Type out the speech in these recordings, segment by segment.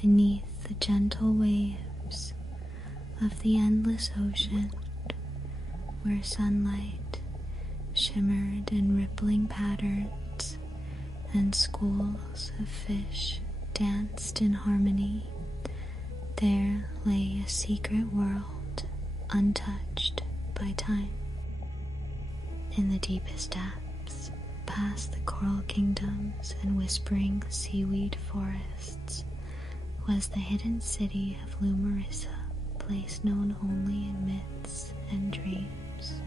beneath the gentle waves of the endless ocean, where sunlight shimmered in rippling patterns and schools of fish danced in harmony, there lay a secret world untouched by time. In the deepest depths, past the coral kingdoms and whispering seaweed forests, was the hidden city of Lumarissa, a place known only in myths and dreams.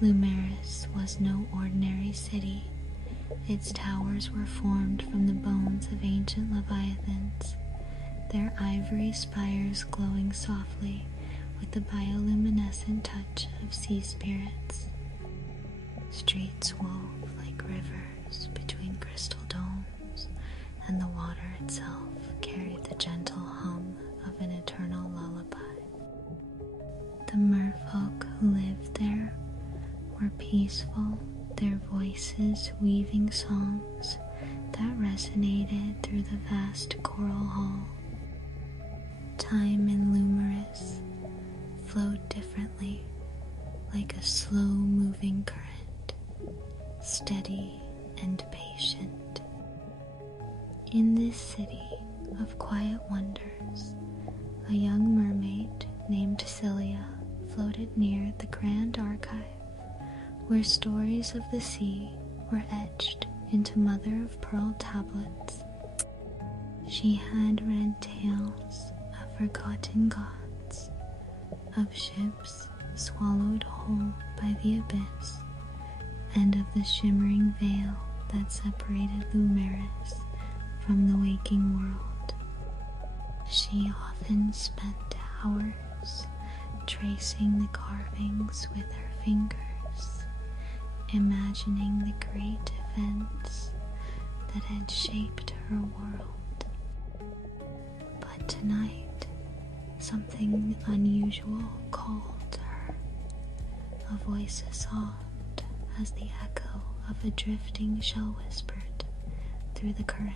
Lumaris was no ordinary city. Its towers were formed from the bones of ancient leviathans, their ivory spires glowing softly with the bioluminescent touch of sea spirits. Streets wove like rivers between crystal domes, and the water itself carried the gentle hum of an eternal lullaby. The merfolk who lived there were peaceful, their voices weaving songs that resonated through the vast coral hall. Time in Lumaris flowed differently, like a slow-moving current, steady and patient. In this city of quiet wonders, a young mermaid named Cilia floated near the Grand Archive, where stories of the sea were etched into mother-of-pearl tablets. She had read tales of forgotten gods, of ships swallowed whole by the abyss, and of the shimmering veil that separated Lumaris from the waking world. She often spent hours tracing the carvings with her fingers, imagining the great events that had shaped her world. But tonight, something unusual called her, a voice as soft as the echo of a drifting shell whispered through the current.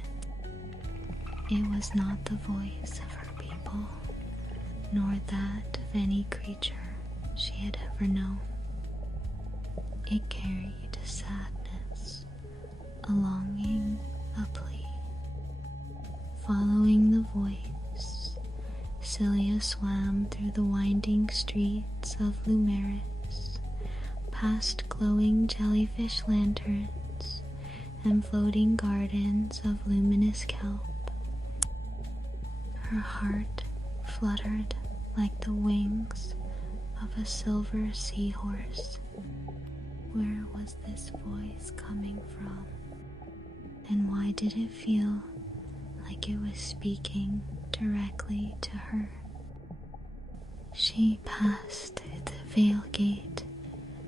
It was not the voice of her people, nor that of any creature she had ever known. It carried a sadness, a longing, a plea. Following the voice, Cilia swam through the winding streets of Lumaris, past glowing jellyfish lanterns and floating gardens of luminous kelp. Her heart fluttered like the wings of a silver seahorse. Where was this voice coming from? And why did it feel like it was speaking directly to her? She passed the Veil Gate,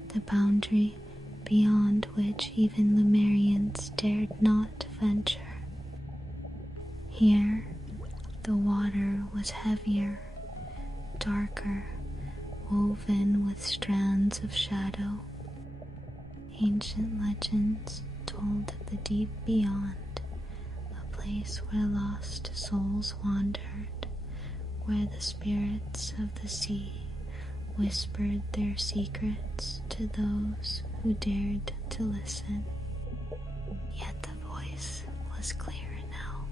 the boundary beyond which even Lumerians dared not venture. Here, the water was heavier, darker, woven with strands of shadow. Ancient legends told of the deep beyond, a place where lost souls wandered, where the spirits of the sea whispered their secrets to those who dared to listen. Yet the voice was clearer now,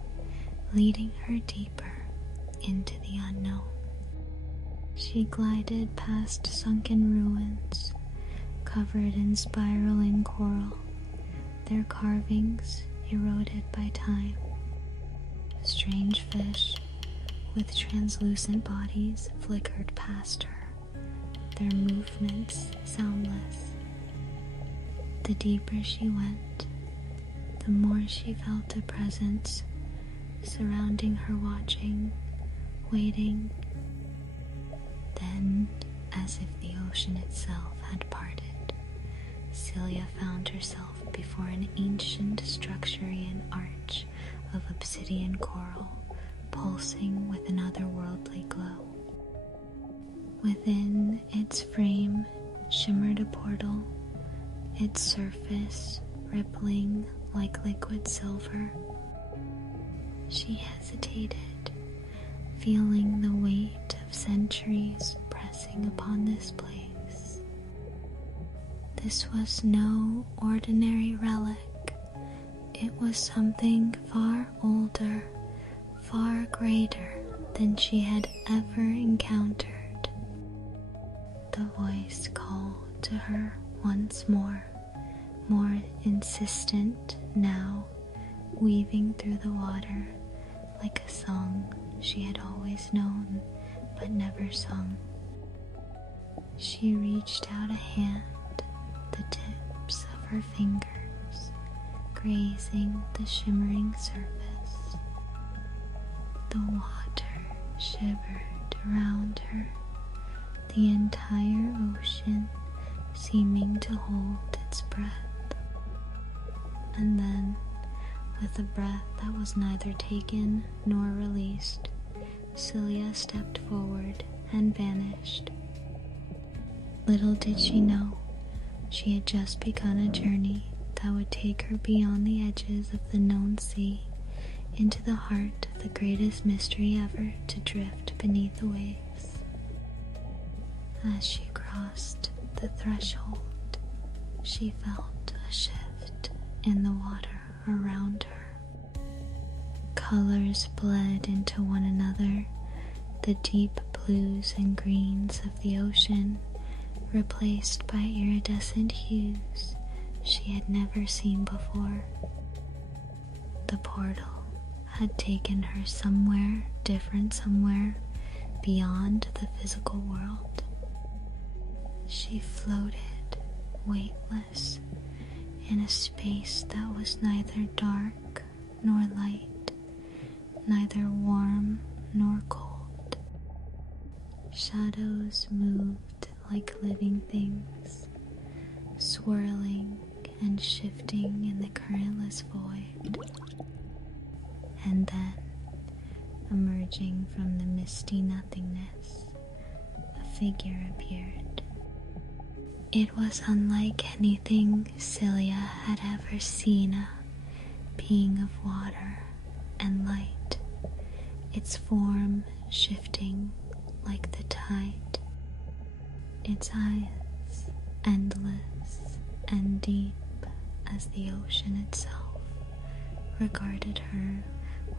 leading her deeper into the unknown. She glided past sunken ruins, covered in spiraling coral, their carvings eroded by time. Strange fish with translucent bodies flickered past her, their movements soundless. The deeper she went, the more she felt a presence surrounding her, watching, waiting. Then, as if the ocean itself had parted, Cilia found herself before an ancient structurean arch of obsidian coral, pulsing with an otherworldly glow. Within its frame shimmered a portal, its surface rippling like liquid silver. She hesitated, feeling the weight of centuries pressing upon this place. This was no ordinary relic. It was something far older, far greater than she had ever encountered. The voice called to her once more insistent now, weaving through the water like a song she had always known but never sung. She reached out a hand, the tips of her fingers grazing the shimmering surface. The water shivered around her, the entire ocean seeming to hold its breath. And then, with a breath that was neither taken nor released, Celia stepped forward and vanished. Little did she know, she had just begun a journey that would take her beyond the edges of the known sea into the heart of the greatest mystery ever to drift beneath the waves. As she crossed the threshold, she felt a shift in the water around her. Colors bled into one another, the deep blues and greens of the ocean replaced by iridescent hues she had never seen before. The portal had taken her somewhere different, somewhere beyond the physical world. She floated, weightless, in a space that was neither dark nor light, neither warm nor cold. Shadows moved like living things, swirling and shifting in the currentless void. And then, emerging from the misty nothingness, a figure appeared. It was unlike anything Celia had ever seen, a being of water and light, its form shifting like the tide, its eyes endless and deep as the ocean itself, regarded her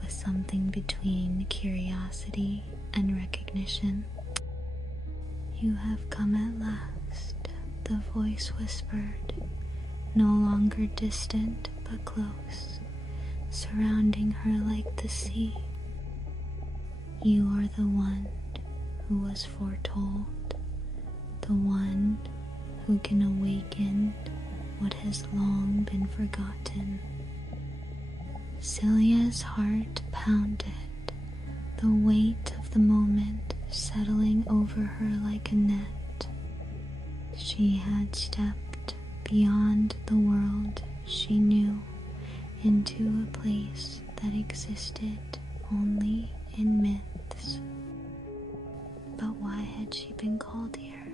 with something between curiosity and recognition. "You have come at last," the voice whispered, no longer distant but close, surrounding her like the sea. "You are the one who was foretold, the one who can awaken what has long been forgotten." Celia's heart pounded, the weight of the moment settling over her like a net. She had stepped beyond the world she knew into a place that existed only in myths. But why had she been called here?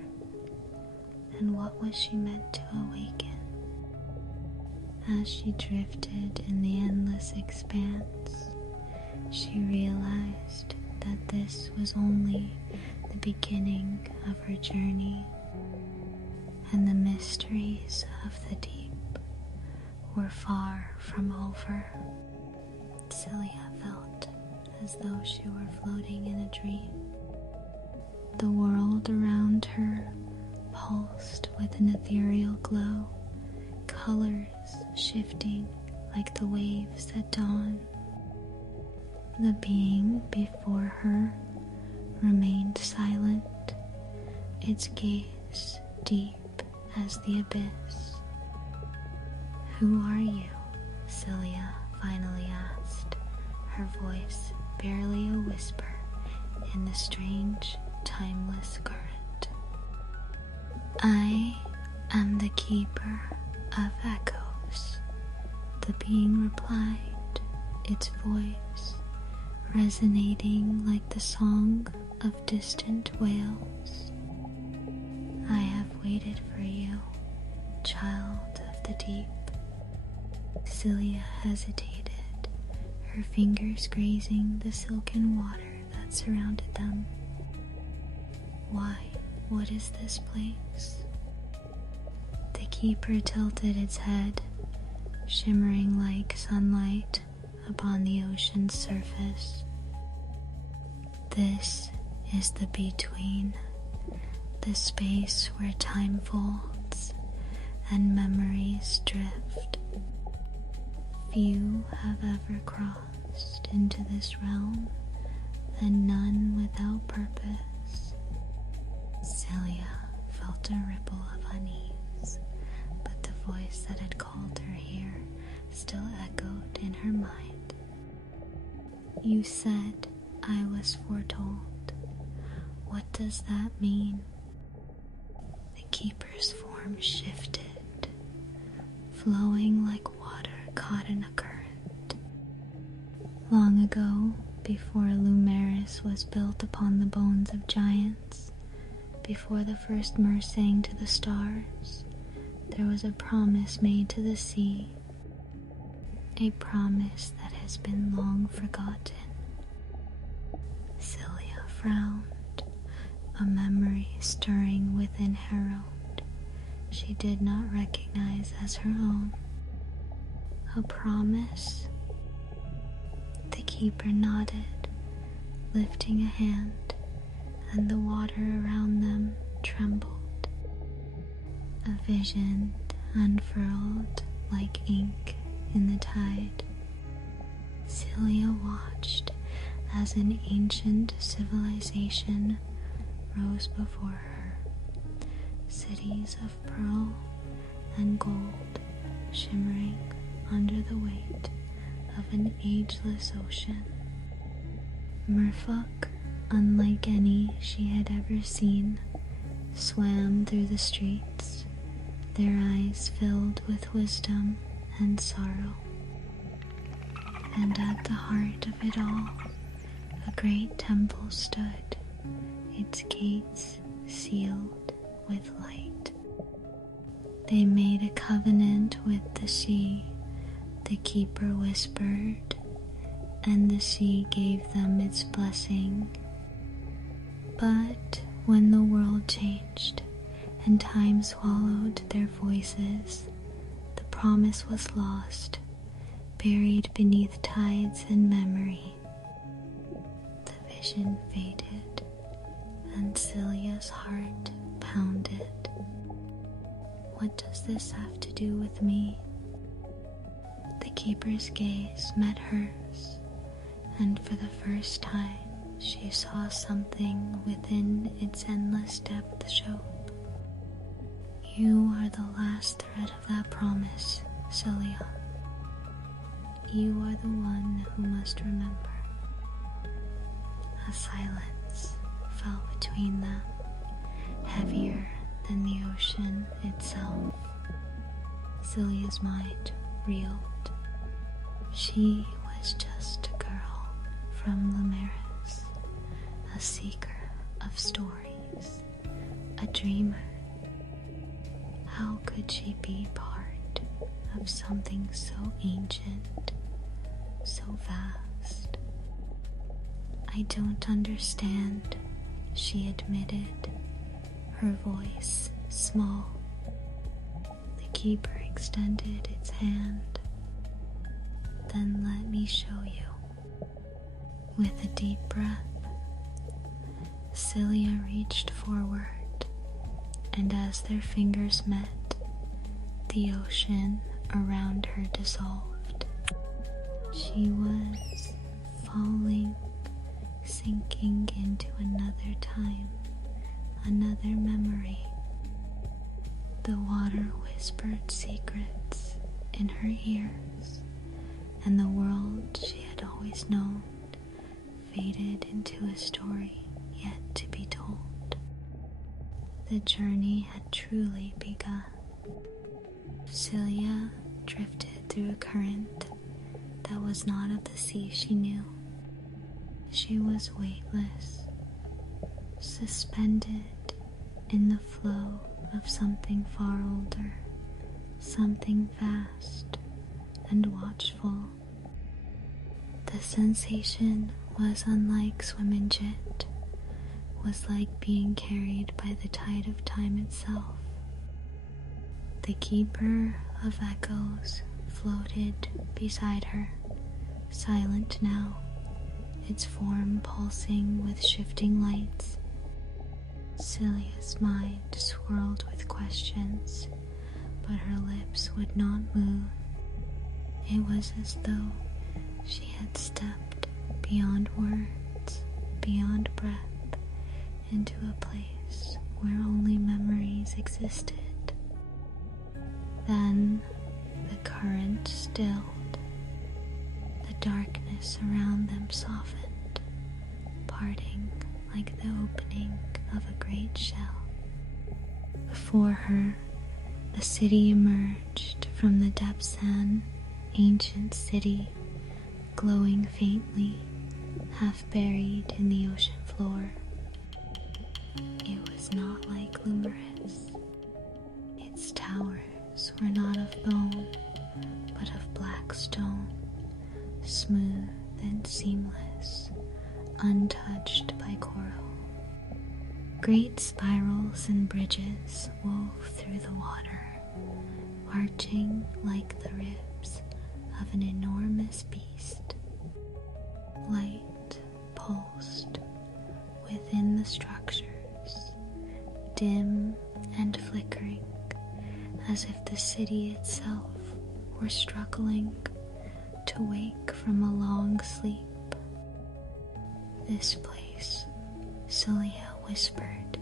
And what was she meant to awaken? As she drifted in the endless expanse, she realized that this was only the beginning of her journey, and the mysteries of the deep were far from over. Celia felt as though she were floating in a dream. The world around her pulsed with an ethereal glow, colors shifting like the waves at dawn. The being before her remained silent, its gaze deep as the abyss. "Who are you?" Celia finally asked, her voice barely a whisper in the strange, timeless current. "I am the keeper of echoes," the being replied, its voice resonating like the song of distant whales. "I have waited for you, child of the deep." Celia hesitated, her fingers grazing the silken water that surrounded them. Why? What is this place? The keeper tilted its head, shimmering like sunlight upon the ocean's surface. This is the between, the space where time folds and memories drift. Few have ever crossed into this realm, and none without purpose. Celia felt a ripple of unease, but the voice that had called her here still echoed in her mind. You said I was foretold. What does that mean? The keeper's form shifted, flowing like water caught in a current. Long ago, before Lumeris was built upon the bones of giants, before the first Mer sang to the stars, there was a promise made to the sea, a promise that has been long forgotten. Celia frowned, a memory stirring within Harold she did not recognize as her own. A promise? The keeper nodded, lifting a hand, and the water around them trembled. A vision unfurled like ink in the tide. Celia watched as an ancient civilization rose before her, cities of pearl and gold shimmering under the weight of an ageless ocean. Merfolk, unlike any she had ever seen, swam through the streets, their eyes filled with wisdom and sorrow. And at the heart of it all, a great temple stood, its gates sealed with light. They made a covenant with the sea, the keeper whispered, and the sea gave them its blessing. But when the world changed and time swallowed their voices, the promise was lost, buried beneath tides and memory. The vision faded, and Celia's heart pounded. What does this have to do with me? The keeper's gaze met hers, and for the first time she saw something within its endless depth show. You are the last thread of that promise, Celia. You are the one who must remember. A silence fell between them, heavier than the ocean itself. Celia's mind reeled. She was just a girl from Lumeris, a seeker of stories, a dreamer. How could she be part of something so ancient, so vast? I don't understand, she admitted, her voice small. The keeper extended its hand. Then let me show you. With a deep breath, Celia reached forward, and as their fingers met, the ocean around her dissolved. She was falling, sinking into another time, another memory. The water whispered secrets in her ears, and the world she had always known faded into a story yet to be told. The journey had truly begun. Celia drifted through a current that was not of the sea she knew. She was weightless, suspended in the flow of something far older, something vast and watchful. The sensation was unlike swim and jit, was like being carried by the tide of time itself. The keeper of echoes floated beside her, silent now, its form pulsing with shifting lights. Celia's mind swirled with questions, but her lips would not move. It was as though she had stepped beyond words, beyond breath, into a place where only memories existed. Then the current stilled. The darkness around them softened, parting like the opening of a great shell. Before her, the city emerged from the depths, an ancient city, glowing faintly, half buried in the ocean floor. It was not like Lumerus. Its towers were not of bone, but of black stone, smooth and seamless, untouched by coral. Great spirals and bridges wove through the water, arching like the ribs of an enormous beast. Light pulsed within the structures, dim and flickering, as if the city itself were struggling to wake from a long sleep. This place, Celia whispered,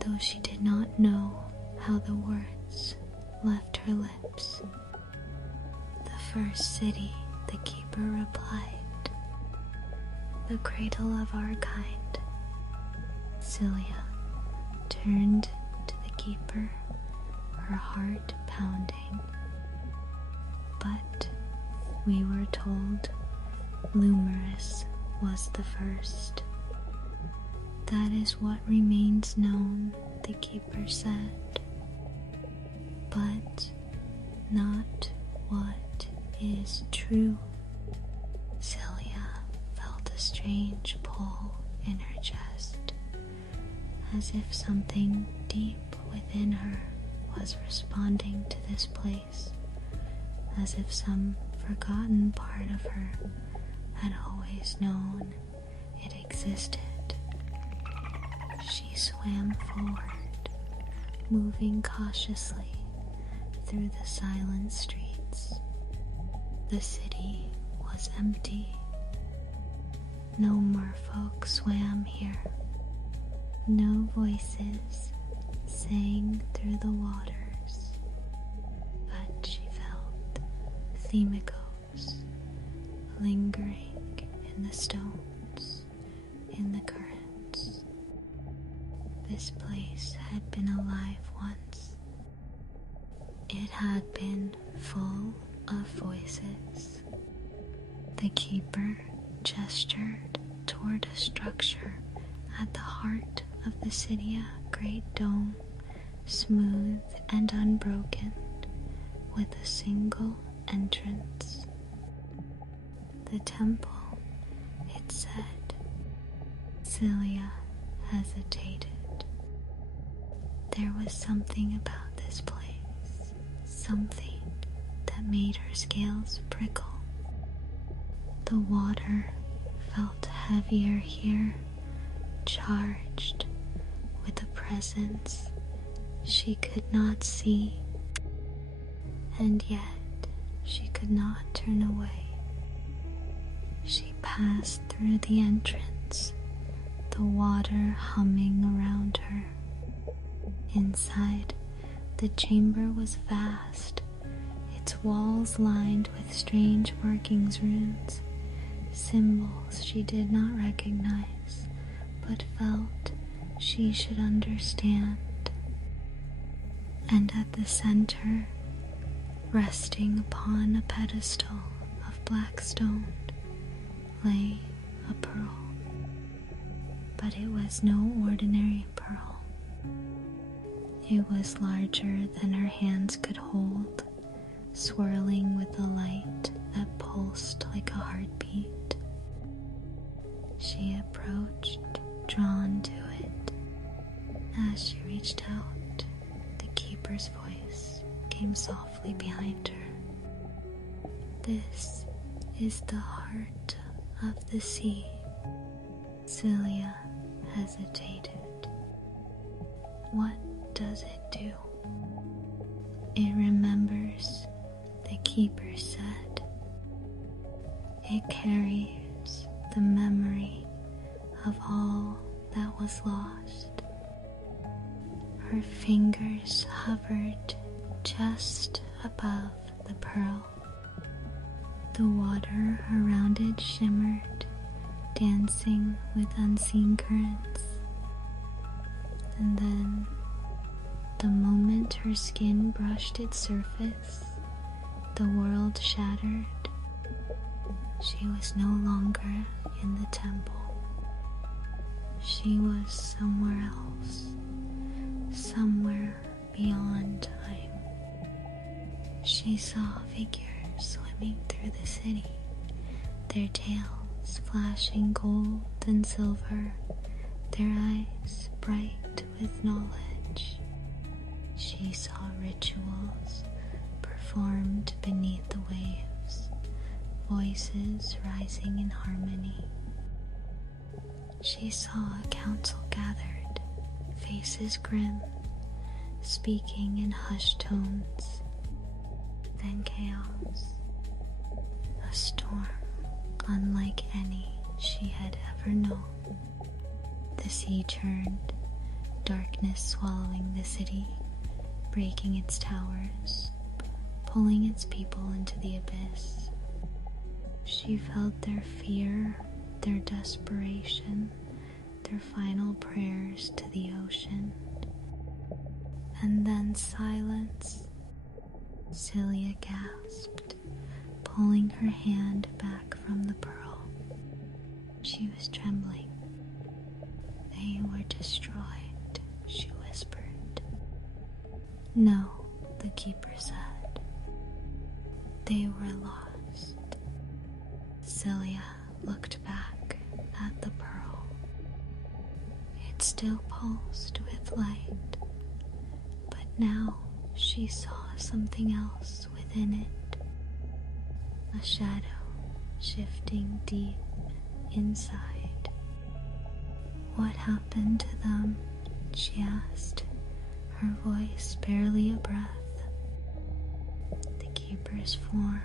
though she did not know how the words left her lips. The first city, the keeper replied. The cradle of our kind. Celia turned to the keeper, her heart pounding. But we were told Lumerus was the first. That is what remains known, the keeper said, but not what is true. Celia felt a strange pull in her chest, as if something deep within her was responding to this place, as if some forgotten part of her had always known it existed. She swam forward, moving cautiously through the silent streets. The city was empty. No merfolk swam here. No voices sang through the waters, but she felt themicos lingering in the stones, in the currents. This place had been alive once. It had been full of voices. The keeper gestured toward a structure at the heart of the city, a great dome, smooth and unbroken, with a single entrance. The temple, it said. Celia hesitated. There was something about this place, something that made her scales prickle. The water felt heavier here, charged with a presence she could not see, and yet she could not turn away. She passed through the entrance, the water humming around her. Inside, the chamber was vast, its walls lined with strange markings, runes, symbols she did not recognize, but felt she should understand. And at the center, resting upon a pedestal of black stone, lay a pearl. But it was no ordinary pearl. It was larger than her hands could hold, swirling with a light that pulsed like a heartbeat. came softly behind her. This is the heart of the sea. Celia hesitated. What does it do? It remembers, the keeper said. It carries the memory of all that was lost. Her fingers hovered just above the pearl. The water around it shimmered, dancing with unseen currents. And then, the moment her skin brushed its surface, the world shattered. She was no longer in the temple. She was somewhere else, somewhere beyond time. She saw figures swimming through the city, their tails flashing gold and silver, their eyes bright with knowledge. She saw rituals performed beneath the waves, voices rising in harmony. She saw a council gathered, faces grim, speaking in hushed tones. Then chaos. A storm unlike any she had ever known. The sea churned, darkness swallowing the city, breaking its towers, pulling its people into the abyss. She felt their fear, their desperation, their final prayers to the ocean. And then silence. Celia gasped, pulling her hand back from the pearl. She was trembling. They were destroyed, she whispered. No, the keeper said. They were lost. Celia looked back at the pearl. It still pulsed with light, but now she saw something else within it. A shadow shifting deep inside. What happened to them? She asked, her voice barely a breath. The keeper's form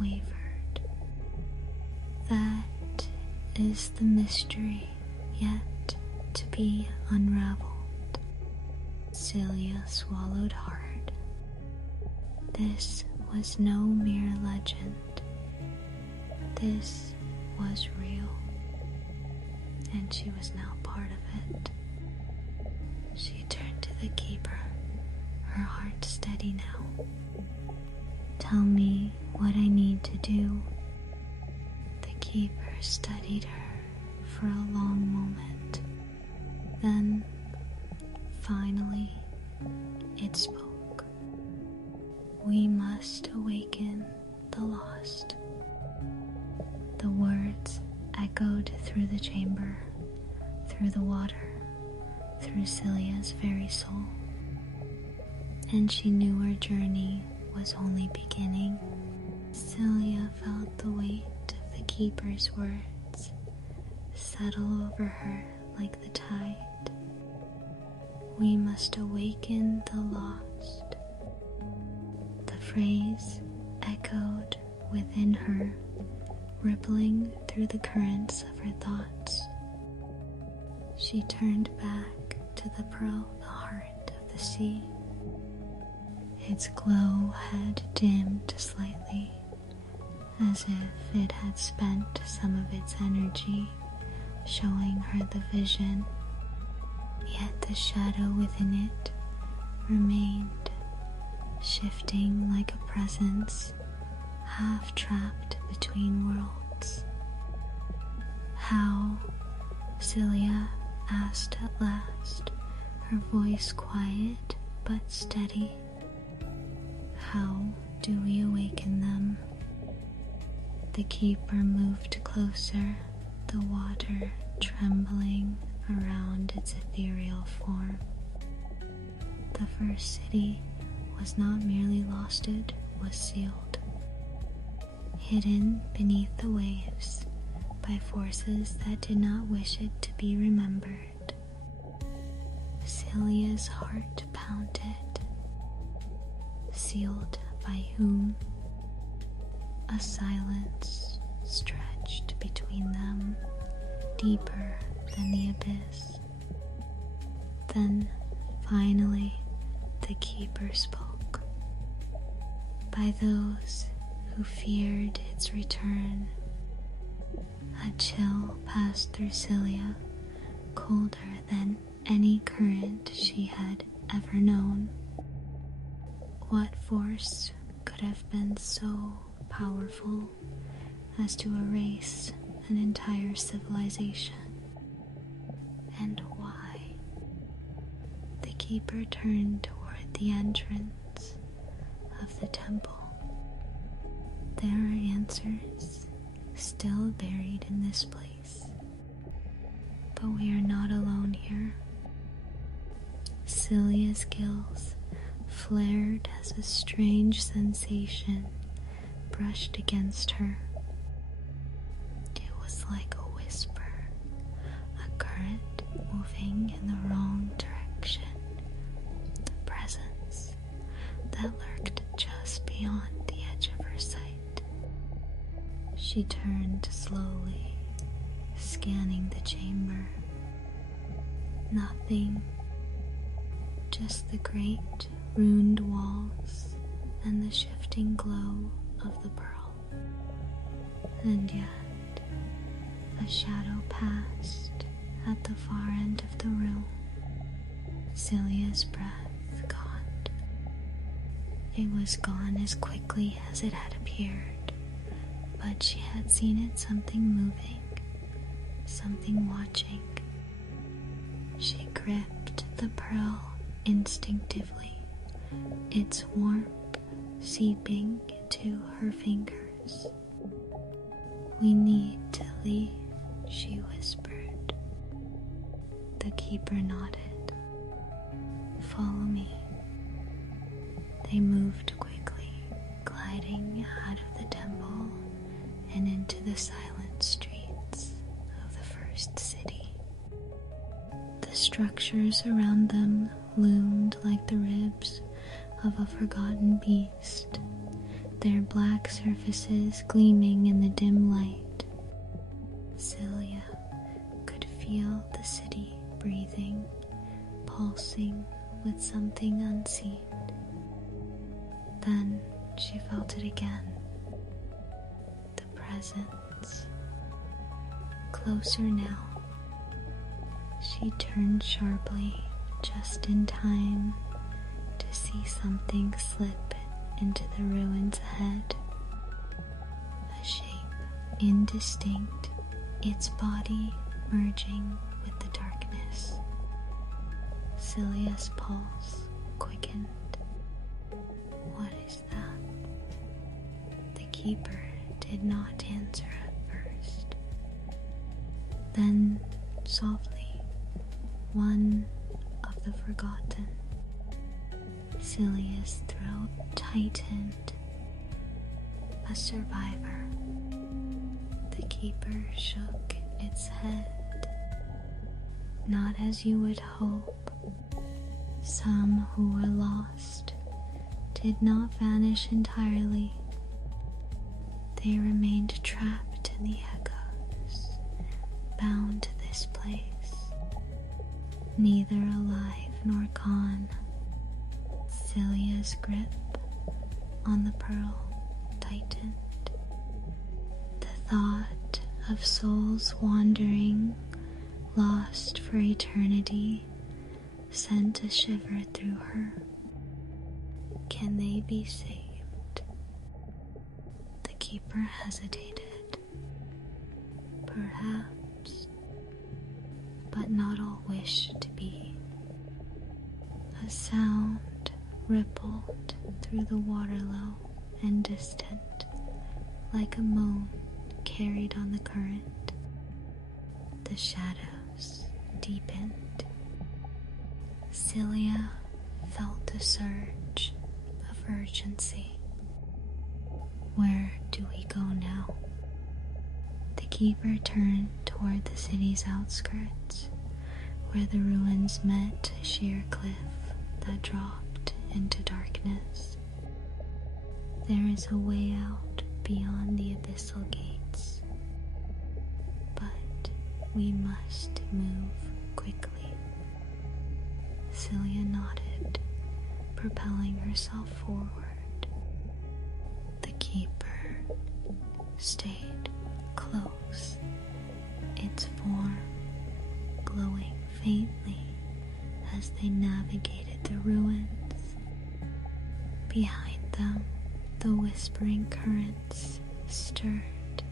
wavered. That is the mystery yet to be unraveled. Celia swallowed hard. This was no mere legend. This was real, and she was now part of it. She turned to the keeper, her heart steady now. Tell me what I need to do. The keeper studied her for a long moment. Then, finally, it spoke. We must awaken the lost. The words echoed through the chamber, through the water, through Celia's very soul. And she knew her journey was only beginning. Celia felt the weight of the keeper's words settle over her like the tide. We must awaken the lost. The phrase echoed within her, rippling through the currents of her thoughts. She turned back to the pearl, the heart of the sea. Its glow had dimmed slightly, as if it had spent some of its energy, showing her the vision. Yet the shadow within it remained, shifting like a presence, half trapped between worlds. How? Celia asked at last, her voice quiet but steady. How do we awaken them? The keeper moved closer, the water trembling around its ethereal form. The first city was not merely lost, it was sealed, hidden beneath the waves by forces that did not wish it to be remembered. Celia's heart pounded. Sealed by whom? A silence stretched between them, deeper than the abyss. Then, finally, the keeper spoke. By those who feared its return, a chill passed through Celia, colder than any current she had ever known. What force could have been so powerful as to erase an entire civilization? And why? The keeper turned toward the entrance of the temple. There are answers still buried in this place, but we are not alone here. Celia's gills flared as a strange sensation brushed against her. It was like a whisper, a current moving in the wrong direction, the presence that lurked just beyond the edge of her sight. She turned slowly, scanning the chamber. Nothing, just the great ruined walls and the shifting glow of the pearl. And yet, a shadow passed at the far end of the room. Celia's breath caught. It was gone as quickly as it had appeared, but she had seen it, something moving, something watching. She gripped the pearl instinctively, its warmth seeping to her fingers. "We need to leave," she whispered. The keeper nodded. "Follow me." They moved quickly, gliding out of the temple and into the silent streets of the first city. The structures around them loomed like the ribs of a forgotten beast, their black surfaces gleaming in the dim light. Celia could feel the city breathing, pulsing with something unseen. Then she felt it again. The presence. Closer now. She turned sharply, just in time to see something slip into the ruins ahead. A shape, indistinct, its body merging with the darkness. Celia's pulse quickened. What is that? The keeper did not answer at first. Then, softly, one of the forgotten. Celia's throat tightened. A survivor. The keeper shook its head. Not as you would hope. Some who were lost did not vanish entirely. They remained trapped in the echoes, bound to this place, neither alive nor gone. Celia's grip on the pearl tightened. The thought of souls wandering, lost for eternity, sent a shiver through her. Can they be saved? The keeper hesitated. Perhaps, but not all wish to be. A sound rippled through the water low and distant, like a moan carried on the current. The shadows deepened. Celia felt a surge urgency. Where do we go now? The keeper turned toward the city's outskirts, where the ruins met a sheer cliff that dropped into darkness. There is a way out beyond the abyssal gates, but we must move quickly. Celia nodded, propelling herself forward. The keeper stayed close, its form glowing faintly as they navigated the ruins. Behind them, the whispering currents stirred.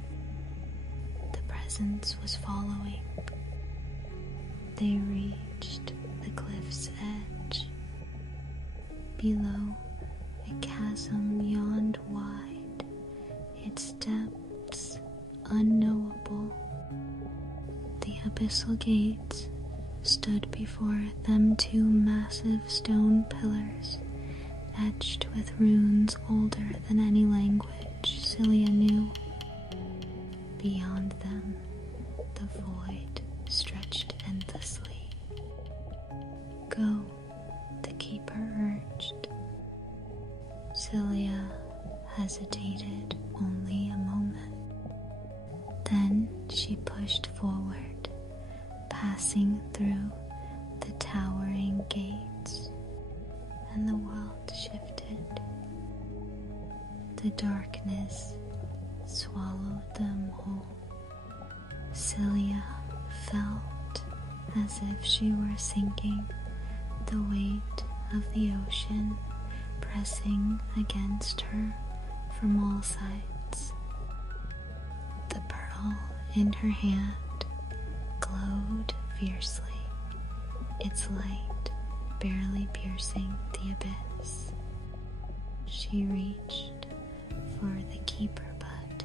The presence was following. They reached the cliff's edge. Below, a chasm yawned wide, its depths unknowable. The abyssal gates stood before them, two massive stone pillars, etched with runes older than any language Celia knew. Beyond them, the void stretched endlessly. Go, the keeper urged. Celia hesitated only a moment. Then she pushed forward, passing through the towering gates, and the world shifted. The darkness swallowed them whole. Celia felt as if she were sinking, the weight of the ocean pressing against her from all sides. The pearl in her hand glowed fiercely, its light barely piercing the abyss. She reached for the keeper, but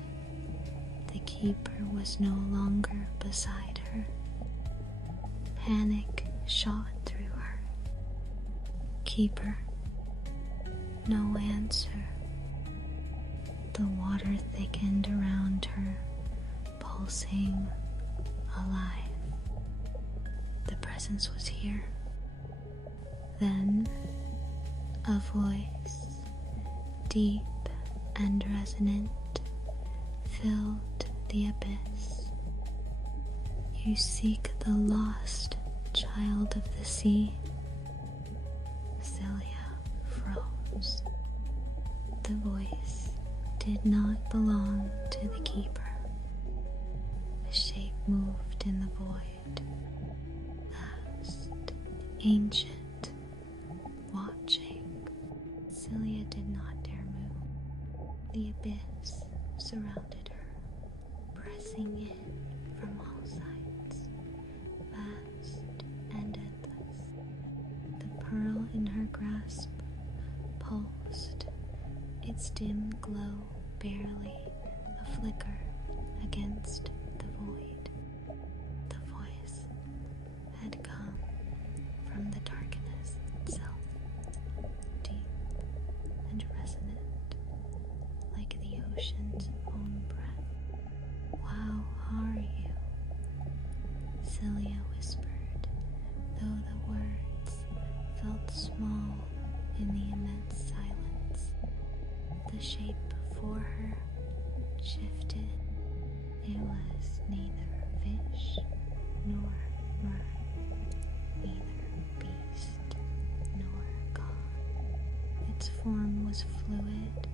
the keeper was no longer beside her. Panic shot through her. Keeper, no answer. The water thickened around her, pulsing, alive. The presence was here. Then, a voice, deep and resonant, filled the abyss. You seek the lost child of the sea. Celia froze. The voice did not belong to the keeper. The shape moved in the void, vast, ancient, watching. Celia did not dare move. The abyss surrounded her, pressing in from all sides, vast and endless. The pearl in her grasp pulsed, its dim glow barely a flicker against the void. The voice had come from the darkness itself, deep and resonant, like the ocean's own breath. How are you? Celia whispered, though the words felt small in the immense silence. The shape before her shifted. It was neither fish nor bird, neither beast nor god. Its form was fluid,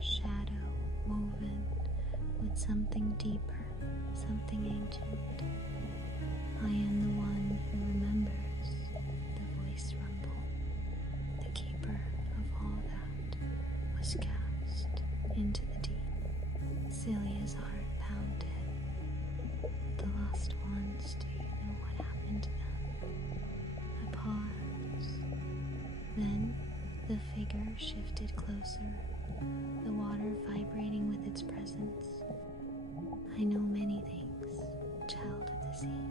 shadow woven with something deeper, something ancient. I am the one who remembers, the voice rumbled. The keeper of all that was cast into the deep. Celia's heart pounded. The lost ones, do you know what happened to them? A pause. Then the figure shifted closer, the water vibrating with its presence. I know many things, child of the sea,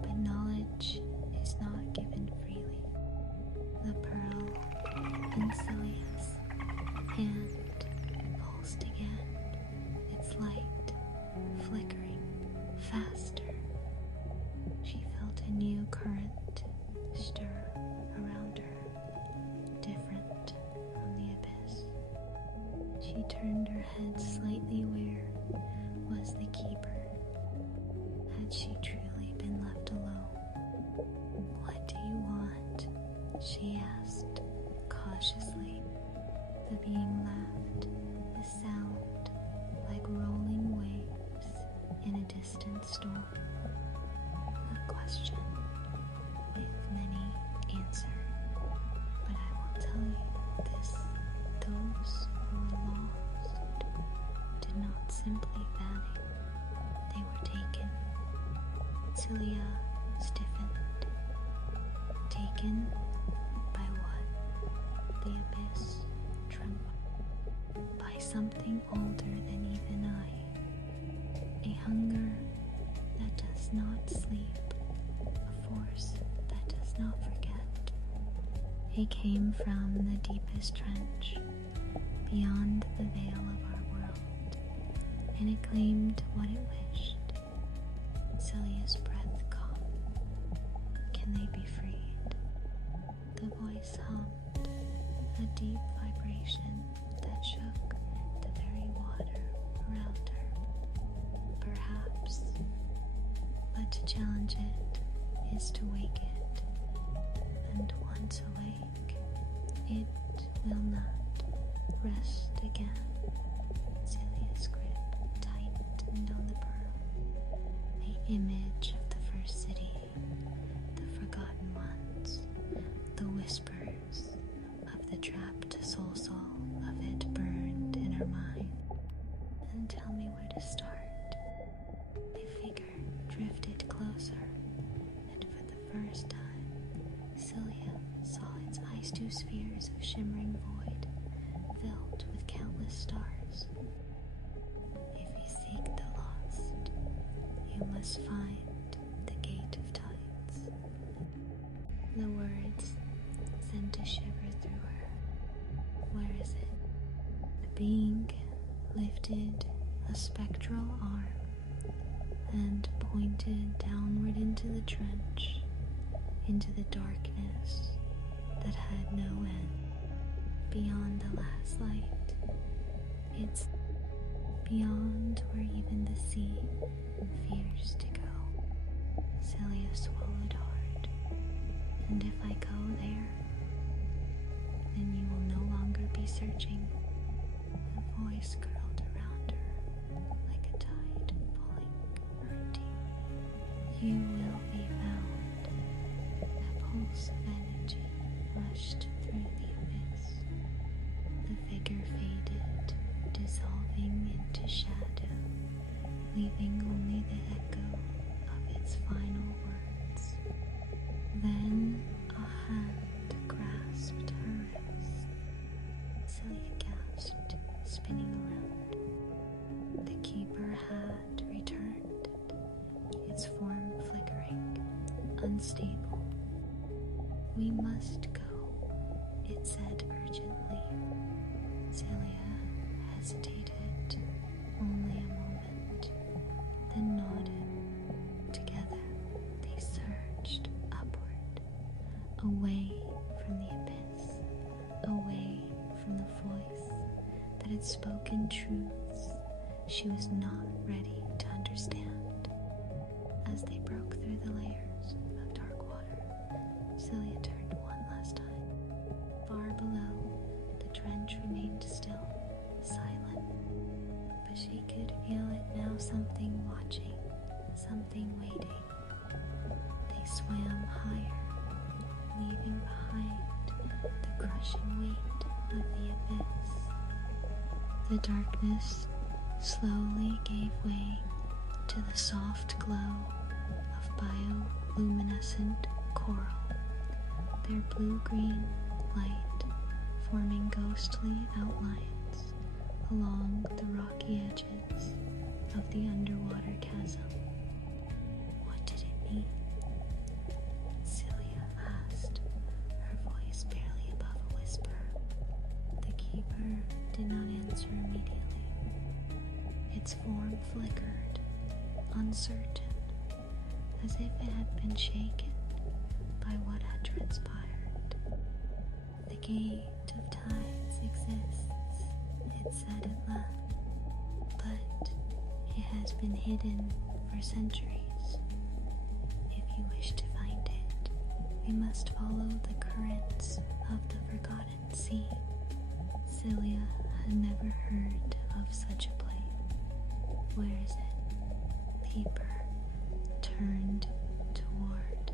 but knowledge is not given freely. The pearl in Celia's hand pulsed again, its light flickering faster. She felt a new current stir around her, different from the abyss. She turned her head slightly. Where was the keeper? Had she truly been left alone? "What do you want?" she asked cautiously. The being laughed, a sound like rolling waves in a distant storm. A question with many answers. But I will tell you this: those who were lost did not simply vanish, they were taken. Celia stiffened. Taken by what? The abyss trembled. By something older than even I. A hunger that does not sleep, a force that does not forget. It came from the deepest trench, beyond the veil of our world, and it claimed what it wished. Celia's breath caught. Can they be freed? The voice hummed, a deep vibration that shook the very water around her. Perhaps, but to challenge it is to wake it, and once awake, it will not rest again. Celia's grip tightened on the pearl, the image of the first city, the forgotten ones, the whispers of the trapped soul of it burned in her mind. And tell me where to start. A figure drifted closer, and for the first time, Celia saw its eyes, two spheres of shimmering void, filled with countless stars. If you seek the lost, you must find the gate of tides. The words sent a shiver through her. Where is it? The being lifted a spectral arm and pointed downward into the trench, into the darkness that had no end. Beyond the last light, it's beyond where even the sea fears to go. Celia swallowed hard. And if I go there, then you will no longer be searching. A voice curled around her like a tide pulling her deep. You will be found. A pulse of energy rushed through the abyss. The figure faded, dissolving into shadow, leaving only the echo of its final words. Then a hand grasped her wrist. Celia gasped, spinning around. The keeper had returned, its form flickering, unstable. We must go, it said urgently. Celia hesitated only a moment, then nodded. Together they surged upward, away from the abyss, away from the voice that had spoken truths she was not ready to understand. As they broke through the layers of dark water, Celia turned one last time. Far below, the trench remained still, silent, but she could feel it now, something watching, something waiting. They swam higher, leaving behind the crushing weight of the abyss. The darkness slowly gave way to the soft glow of bioluminescent coral, their blue-green light forming ghostly outlines along the rocky edges of the underwater chasm. What did it mean? Celia asked, her voice barely above a whisper. The keeper answer immediately. Its form flickered, uncertain, as if it had been shaken by what had transpired. The gate of tides exists, it said at last, but it has been hidden for centuries. If you wish to find it, we must follow the currents of the forgotten sea. Celia had never heard of such a place. Where is it? Peeper turned toward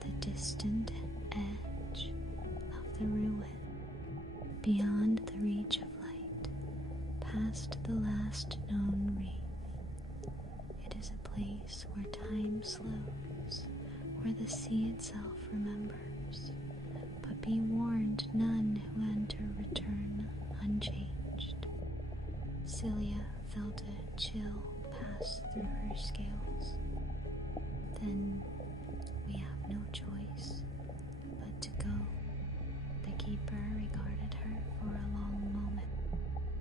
the distant edge of the ruin, beyond the reach of light, past the last known reef. It is a place where time slows, where the sea itself remembers. But be warned, none who enter return unchanged. Celia felt a chill pass through her scales. Then we have no choice but to go. The keeper regarded her for a long moment.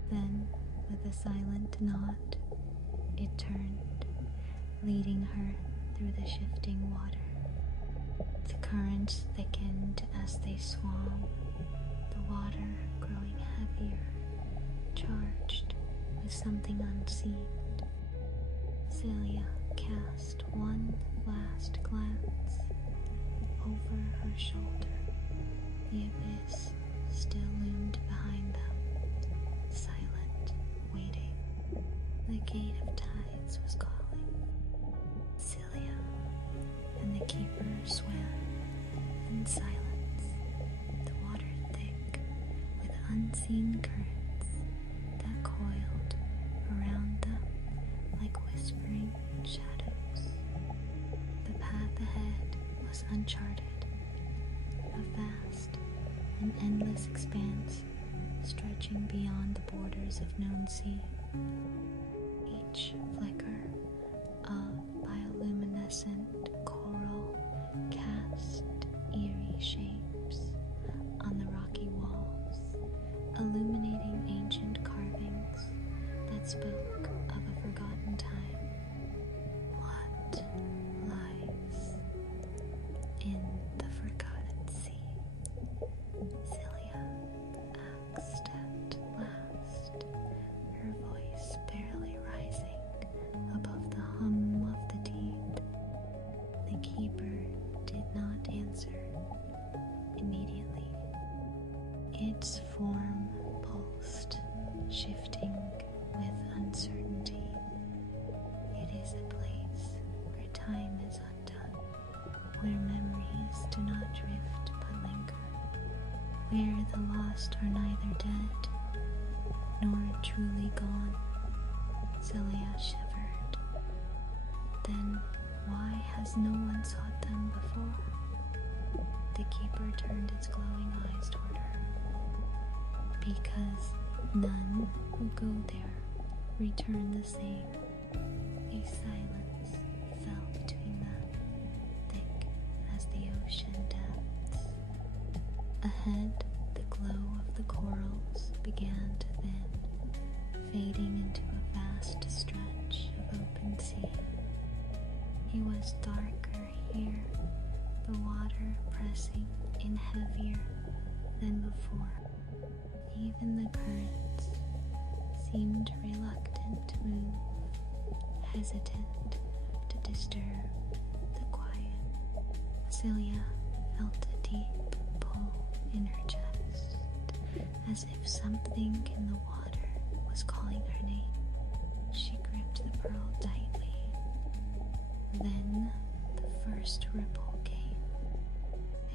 Then, with a silent nod, it turned, leading her through the shifting water. The currents thickened as they swam, the water growing heavier, charged with something unseen. Celia cast one last glance over her shoulder. The abyss still loomed behind them, silent, waiting. The gate of tides was calling. Celia and the keeper swam in silence, the water thick with unseen currents that coiled around them like whispering shadows. The path ahead was uncharted, a vast and endless expanse stretching beyond the borders of known sea. Each flicker of bioluminescent coral cast eerie shapes on the rocky walls, illuminating ancient carvings that spoke of a forgotten time. What lies in the forgotten sea? Celia asked at last, her voice barely rising above the hum of the deep. The keeper did not answer immediately. Its form pulsed, shifting with uncertainty. It is a place where time is undone, where memories do not drift but linger, where the lost are neither dead nor truly gone. Celia shivered. Then why has no one sought them before? The keeper turned its glowing eyes toward her. Because none who go there return the same. A silence fell between them, thick as the ocean depths. Ahead, the glow of the corals began to thin, fading into a vast stretch of open sea. It was darker here, the water pressing in heavier than before. Even the currents seemed reluctant to move, hesitant to disturb the quiet. Celia felt a deep pull in her chest, as if something in the water was calling her name. She gripped the pearl tightly. Then the first ripple came.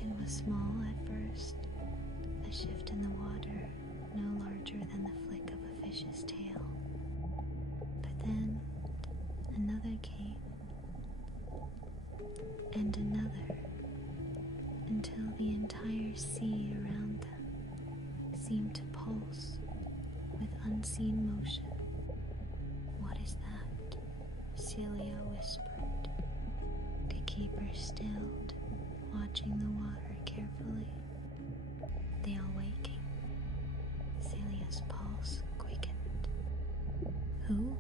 It was small at first, a shift in the water no larger than the flick of a fish's tail. But then another came, and another, until the entire sea around them seemed to pulse with unseen motion. What is that? Celia whispered. The keeper stilled, watching the water carefully. They are waking. Celia's pulse quickened. Who?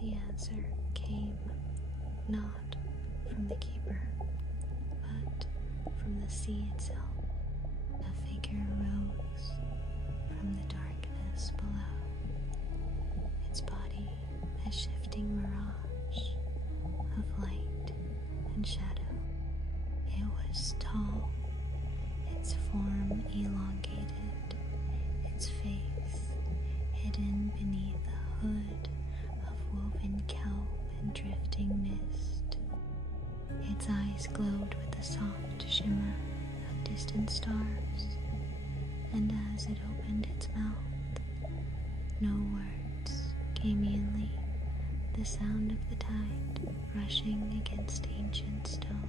The answer came not from the keeper, but from the sea itself. A figure rose from the darkness below, its body a shifting mirage of light and shadow. It was tall, its form elongated, its face hidden beneath a hood of woven kelp and drifting mist. Its eyes glowed with the soft shimmer of distant stars, and as it opened its mouth, no words came easily, the sound of the tide rushing against ancient stone.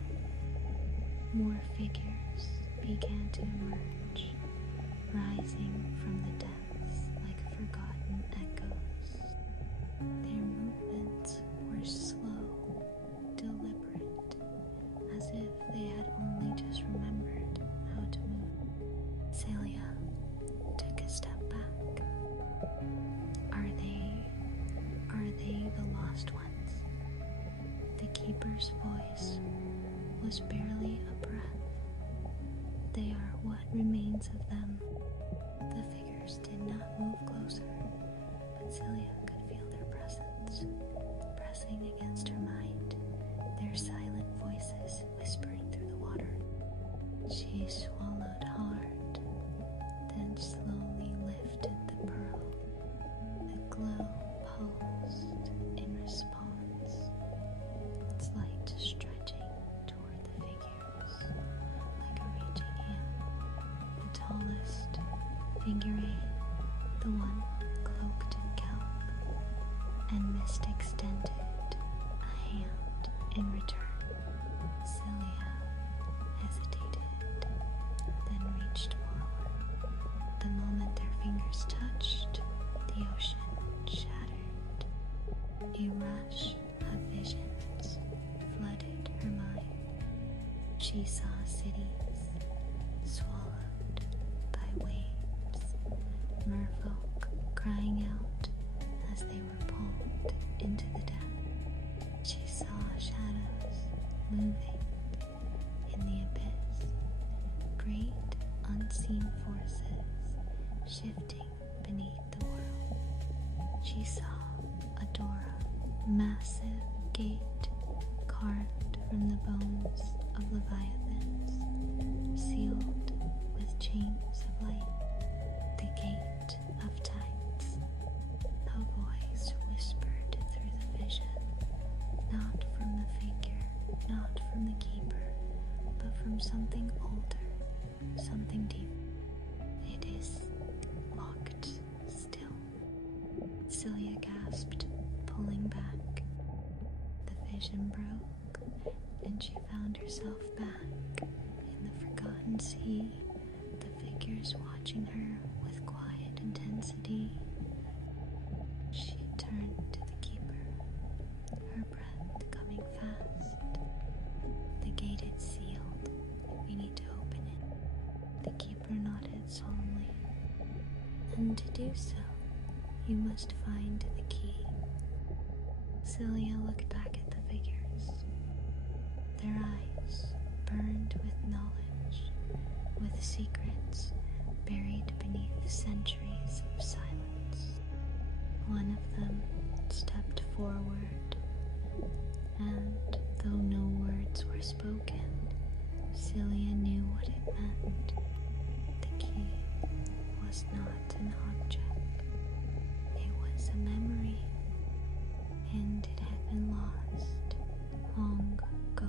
More figures began to emerge, rising from the depths like forgotten echoes. Their movements were slow, deliberate, as if they had only just remembered how to move. Celia took a step back. Are they the lost ones? The keeper's voice was barely a breath. They are what remains of them. The figures did not move closer, but Celia could feel their presence, pressing against her mind, their silent voices whispering through the water. She swallowed hard, then slowly lifted the pearl. The glow pulsed in response, its light stretching toward the figures like a reaching hand. The tallest figure, the one cloaked in kelp and mist, extended a hand in return. Celia hesitated, then reached forward. The moment their fingers touched, the ocean shattered. A rush of visions flooded her mind. She saw cities swallowed by waves, merfolk crying out as they were pulled into the depth. She saw shadows moving in the abyss, great unseen forces shifting beneath the world. She saw a door, massive gate carved from the bones of leviathans, sealed with chains of light. The gate of tides. A voice whispered through the vision, not from the figure, not from the keeper, but from something older, something deeper. It is locked still. Celia gasped, pulling back. The vision broke, and she found herself back in the forgotten sea, the figures watching her with quiet intensity. She turned to the keeper, her breath coming fast. The gate is sealed. We need to open it. The keeper nodded solemnly. And to do so, you must find the key. Celia looked back at the figures. Their eyes burned with knowledge, with secrets buried beneath centuries of silence. One of them stepped forward, and though no words were spoken, Celia knew what it meant. The key was not an object. It was a memory, and it had been lost long ago.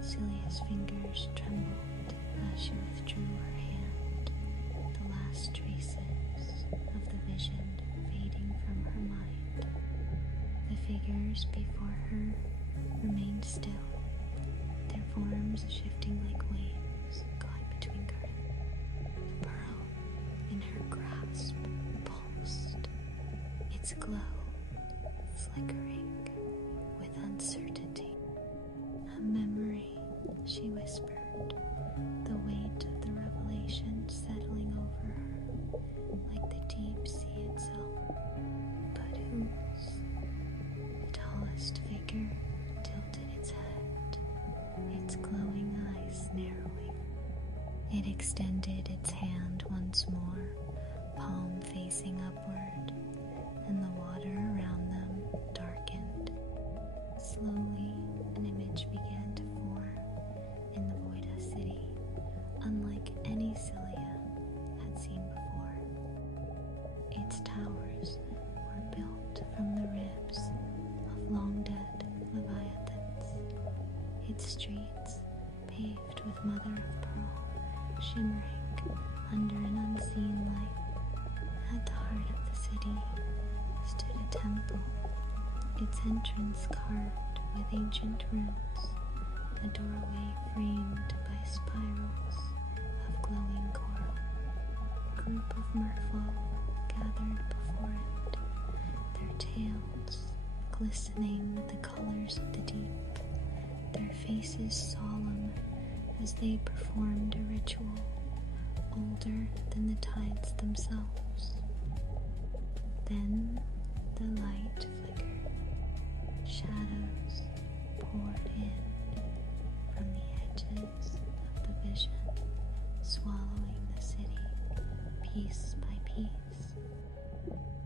Celia's fingers trembled as she withdrew her hand, the last traces of the vision fading from her mind. The figures before her remained still, their forms shifting like waves caught between currents. The pearl in her grasp pulsed, its glow flickering with uncertainty. A memory, she whispered, the weight of the revelation settling over her like the deep sea itself. racing upward, and the water around them darkened. Slowly, an image began to form in the Voida city, unlike any Celia had seen before. Its towers were built from the ribs of long-dead leviathans, its streets paved with mother-of-pearl, shimmering under an unseen light. At the heart of the city stood a temple, its entrance carved with ancient runes, a doorway framed by spirals of glowing coral. A group of merfolk gathered before it, their tails glistening with the colors of the deep, their faces solemn as they performed a ritual older than the tides themselves. Then the light flickered, shadows poured in from the edges of the vision, swallowing the city piece by piece.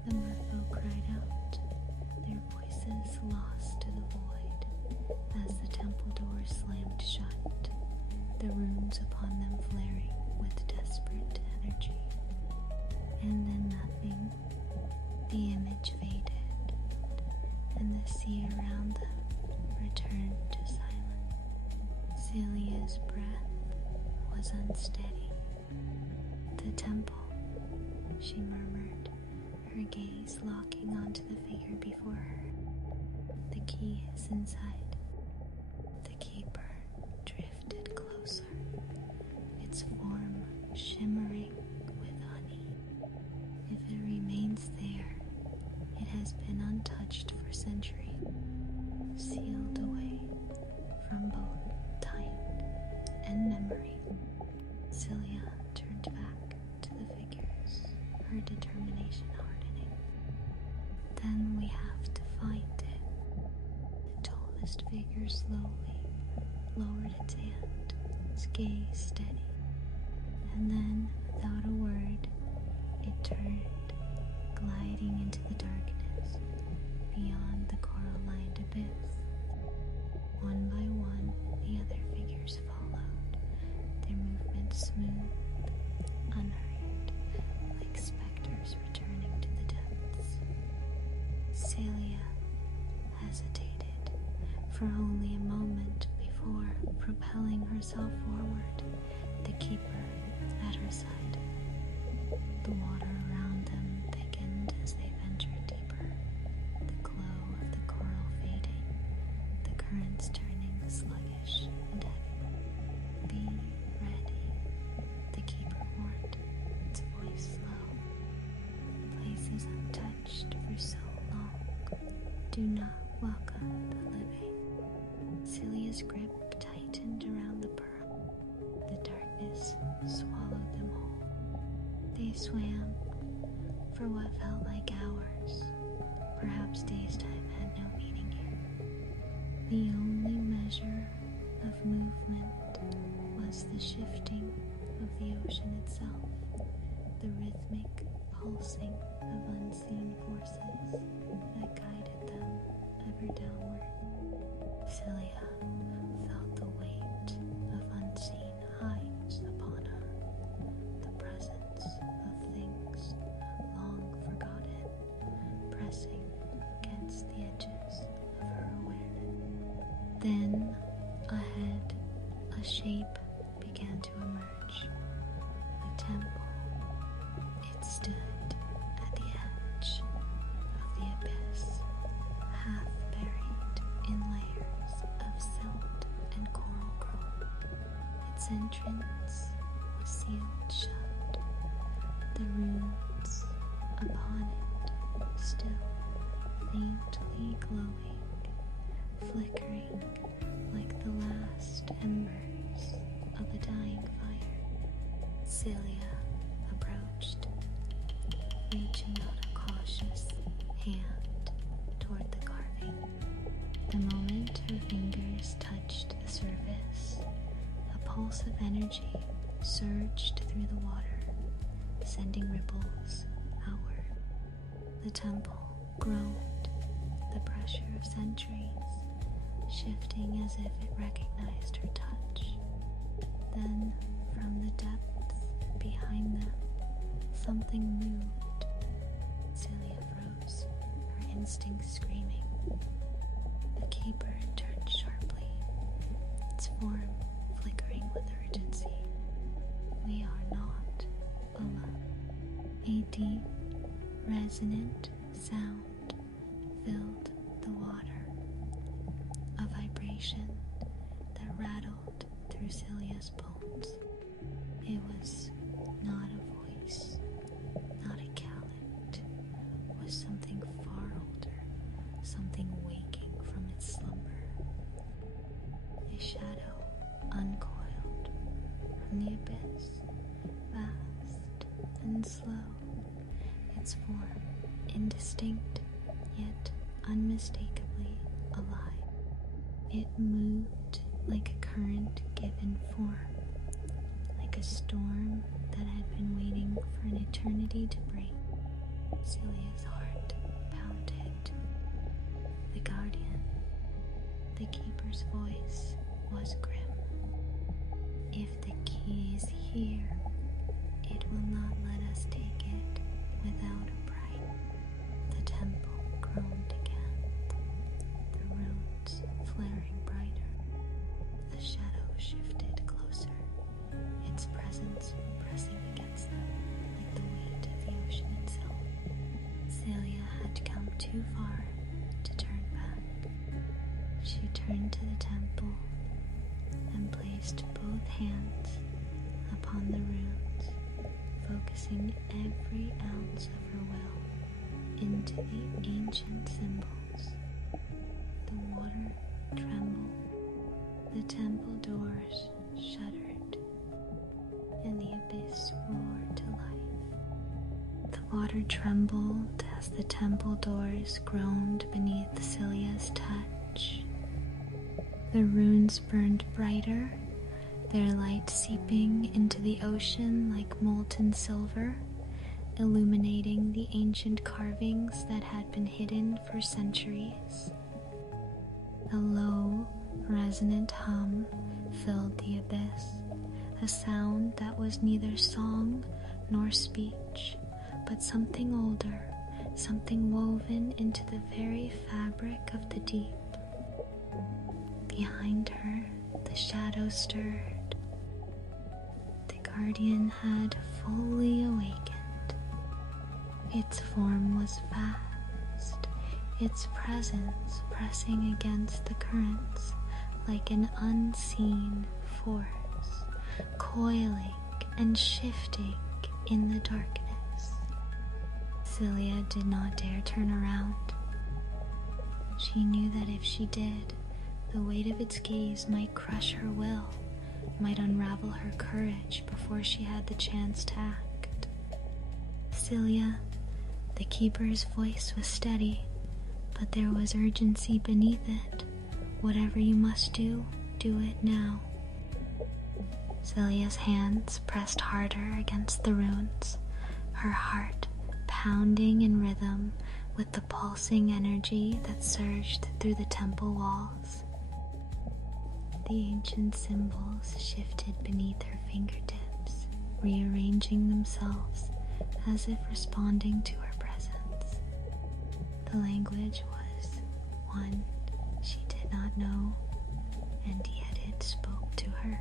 The merfolk cried out, their voices lost to the void as the temple doors slammed shut, the runes upon them flaring with desperate energy. And then nothing. The image faded, and the sea around them returned to silence. Celia's breath was unsteady. The temple, she murmured, her gaze locking onto the figure before her. The key is inside. The keeper drifted closer, its form shimmering with honey. If it remains there, it has been untouched for centuries, sealed away from both time and memory. Celia turned back to the figures, her determination hardening. Then we have to find it. The tallest figure slowly lowered its hand, its gaze steady. And then, without a word, it turned, gliding into the darkness beyond the coral-lined abyss. One by one, the other figures followed, their movements smooth, unhurried, like specters returning to the depths. Celia hesitated for only a moment before propelling herself forward, the keeper at her side. The water around them thickened as they ventured deeper, the glow of the coral fading, the currents turning sluggish and heavy. Be ready, the keeper warned, its voice slow. Places untouched for so long do not welcome the living. Celia's grip tightened around the pearl. The darkness swallowed them whole. They swam for what felt like hours. Perhaps days' time had no meaning here. The only measure of movement was the shifting of the ocean itself, the rhythmic pulsing of unseen forces that guided them ever downward. Celia felt the weight of unseen highs upon her, the presence of things long forgotten pressing against the edges of her awareness. Then, ahead, a shape began to emerge, a temple. It stood at the edge of the abyss, half buried in layers of silt and coral growth. Its entrance was sealed shut, the runes upon it still faintly glowing, flickering like the last embers of a dying fire. Celia approached, reaching out a cautious hand toward the carving. The moment her fingers touched the surface, a pulse of energy surged through the water, sending ripples outward The temple groaned, the pressure of centuries, shifting as if it recognized her touch. Then, from the depths behind them, something moved. Celia froze, her instincts screaming. The keeper turned sharply, its form flickering with urgency. We are not alone. A deep, resonant sound filled the water, a vibration that rattled through Celia's bones. It was not a voice, not a callant. It was something far older, something waking from its slumber. A shadow uncoiled from the abyss, fast and slow, its form indistinct yet unmistakably alive. It moved like a current given form, like a storm that had been waiting for an eternity to break. Celia's heart pounded. The guardian, the keeper's voice was grim. If the key is here, it will not let us take it without a price. The temple groaned again, the runes flaring brighter. The shadow shifted closer, its presence pressing against them like the weight of the ocean itself. Celia had come too far to turn back. She turned to the temple and placed both hands upon the runes, focusing every ounce of her will into the ancient symbols. The water trembled, the temple doors shuddered, and the abyss roared to life. The water trembled as the temple doors groaned beneath Celia's touch. The runes burned brighter, their light seeping into the ocean like molten silver, illuminating the ancient carvings that had been hidden for centuries. A low, resonant hum filled the abyss, a sound that was neither song nor speech, but something older, something woven into the very fabric of the deep. Behind her, the shadow stirred. The guardian had fully awakened. Its form was vast, its presence pressing against the currents like an unseen force, coiling and shifting in the darkness. Celia did not dare turn around. She knew that if she did, the weight of its gaze might crush her will, might unravel her courage before she had the chance to act. Celia, the keeper's voice was steady, but there was urgency beneath it. Whatever you must do, do it now. Celia's hands pressed harder against the runes, her heart pounding in rhythm with the pulsing energy that surged through the temple walls. The ancient symbols shifted beneath her fingertips, rearranging themselves as if responding to her presence. The language was one she did not know, and yet it spoke to her.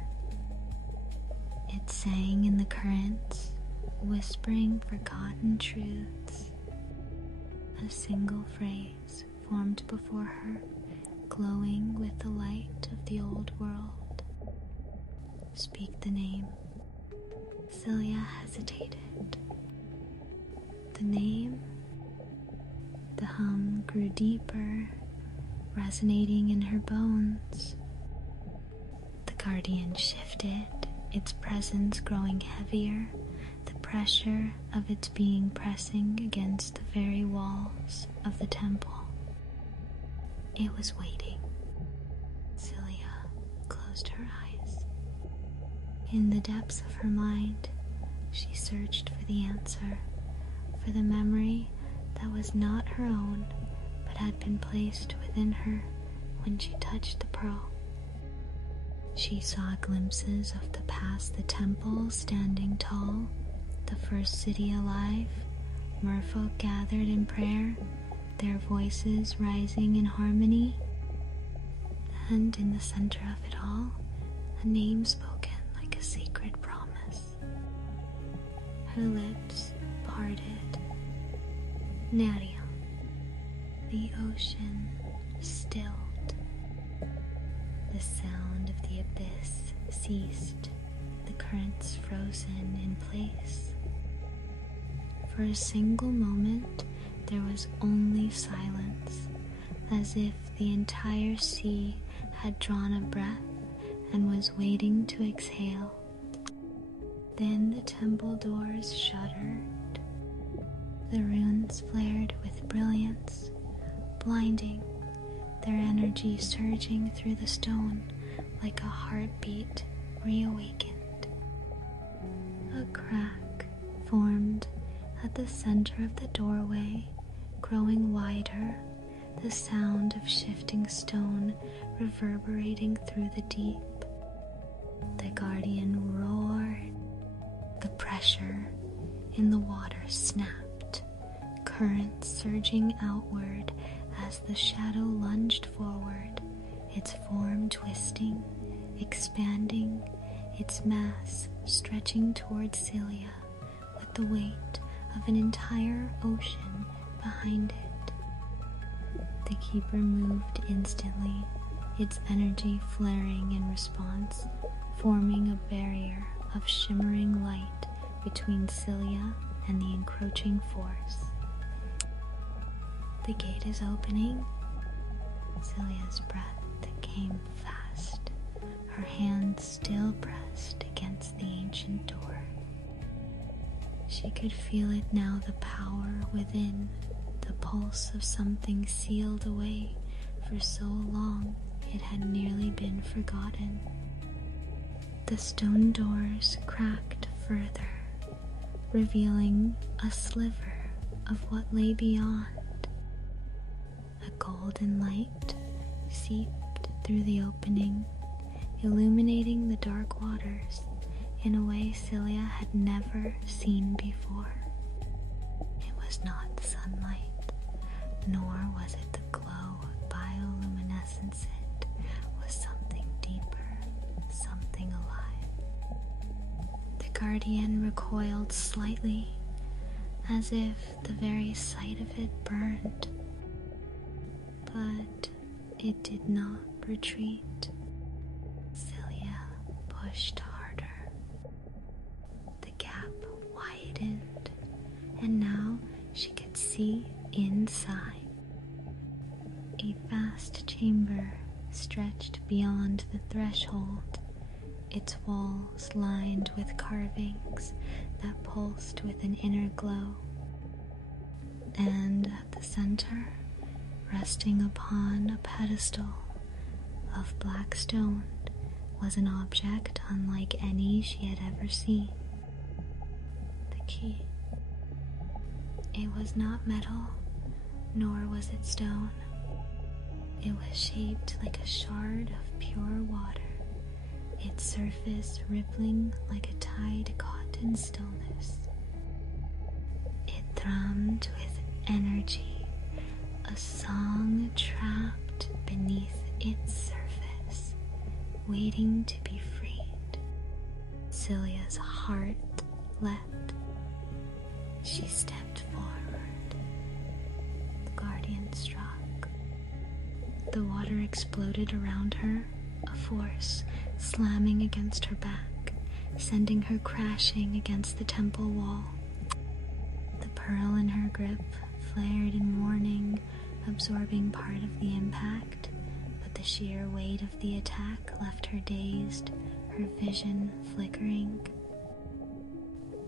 It sang in the currents, whispering forgotten truths. A single phrase formed before her, glowing with the light of the old world. Speak the name. Celia hesitated. The name? The hum grew deeper, resonating in her bones. The guardian shifted, its presence growing heavier, the pressure of its being pressing against the very walls of the temple. It was waiting. Celia closed her eyes. In the depths of her mind, she searched for the answer, for the memory that was not her own, but had been placed within her when she touched the pearl. She saw glimpses of the past, the temple standing tall, the first city alive, merfolk gathered in prayer, their voices rising in harmony, and in the center of it all, a name spoken like a sacred promise. Her lips parted. Nadia. The ocean stilled. The sound of the abyss ceased, the currents frozen in place. For a single moment, there was only silence, as if the entire sea had drawn a breath and was waiting to exhale. Then the temple doors shuddered. The runes flared with brilliance, blinding, their energy surging through the stone like a heartbeat reawakened. A crack formed at the center of the doorway, growing wider, the sound of shifting stone reverberating through the deep. The guardian roared. The pressure in the water snapped, currents surging outward as the shadow lunged forward, its form twisting, expanding, its mass stretching towards Celia with the weight of an entire ocean behind it. The keeper moved instantly, its energy flaring in response, forming a barrier of shimmering light between Celia and the encroaching force. The gate is opening. Celia's breath came fast, her hands still pressed against the ancient door. She could feel it now, the power within, the pulse of something sealed away for so long it had nearly been forgotten. The stone doors cracked further, revealing a sliver of what lay beyond. A golden light seeped through the opening, illuminating the dark waters in a way Celia had never seen before. It was not sunlight, nor was it the glow of bioluminescence. It was something deeper, something alive. The guardian recoiled slightly, as if the very sight of it burned. But it did not retreat. Celia pushed harder. The gap widened, and now she could see inside. A vast chamber stretched beyond the threshold, its walls lined with carvings that pulsed with an inner glow. And at the center, resting upon a pedestal of black stone, was an object unlike any she had ever seen. The key. It was not metal, nor was it stone. It was shaped like a shard of pure water, its surface rippling like a tide caught in stillness. It thrummed with energy, a song trapped beneath its surface, waiting to be freed. Celia's heart leapt. She stepped forward. The guardian struck. The water exploded around her, a force slamming against her back, sending her crashing against the temple wall. The pearl in her grip flared in warning, absorbing part of the impact, but the sheer weight of the attack left her dazed, her vision flickering.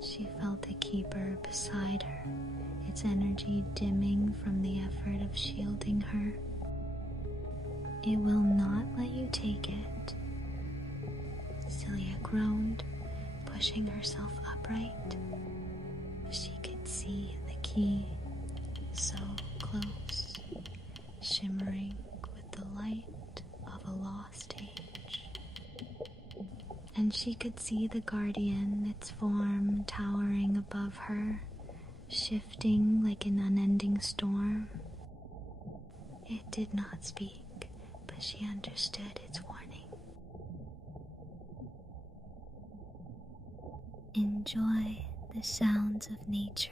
She felt the keeper beside her, its energy dimming from the effort of shielding her. It will not let you take it. Celia groaned, pushing herself upright. She could see the key, so close, shimmering with the light of a lost age. And she could see the guardian, its form towering above her, shifting like an unending storm. It did not speak, but she understood its warning. Enjoy the sounds of nature